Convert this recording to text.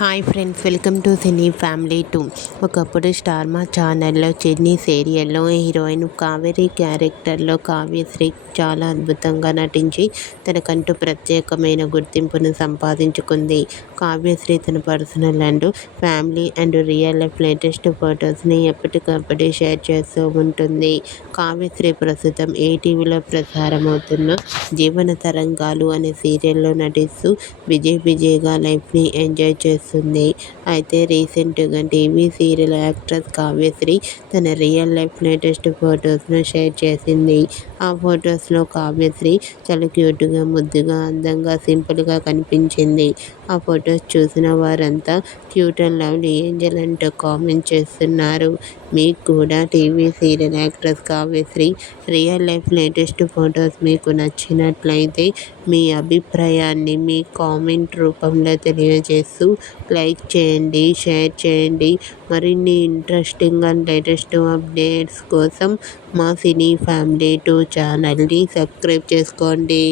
Hi friends, welcome to cine family 2. ఒకప్పుడు star మా ఛానల్లో చిన్ని సీరియల్లో హీరోయిన్ కావేరి క్యారెక్టర్లో కావ్యశ్రీ చాలా అద్భుతంగా నటించి తనకంటూ ప్రత్యేకమైన గుర్తింపును సంపాదించుకుంది. కావ్యశ్రీ తన personal and family and real life latest ఫొటోస్ని ఎప్పటికప్పుడు షేర్ చేస్తూ ఉంటుంది. కావ్యశ్రీ ప్రస్తుతం ఈటీవీలో ప్రసారమవుతున్న జీవన తరంగాలు అనే సీరియల్లో నటిస్తూ బిజీగా లైఫ్ని ఎంజాయ్ చేస్తుంది. అయితే రీసెంట్గా టీవీ సీరియల్ యాక్ట్రెస్ కావ్యశ్రీ తన రియల్ లైఫ్ లేటెస్ట్ ఫొటోస్ను షేర్ చేసింది. ఆ ఫొటోస్లో కావ్యశ్రీ చాలా క్యూట్గా, ముద్దుగా, అందంగా, సింపుల్గా కనిపించింది. ఆ ఫొటోస్ చూసిన వారంతా క్యూట్ అండ్ లవ్లీ ఏంజల్ అంటూ కామెంట్ చేస్తున్నారు. మీకు కూడా TV serial actress Kavyasri real life latest photos మీకు నచ్చినట్లయితే మీ అభిప్రాయాన్ని మీ కామెంట్ రూపంలో తెలియజేస్తూ లైక్ చేయండి, షేర్ చేయండి. మరిన్ని ఇంట్రెస్టింగ్ అండ్ లేటెస్ట్ అప్డేట్స్ కోసం మా సినీ ఫ్యామిలీ 2 ఛానల్ని సబ్స్క్రైబ్ చేసుకోండి.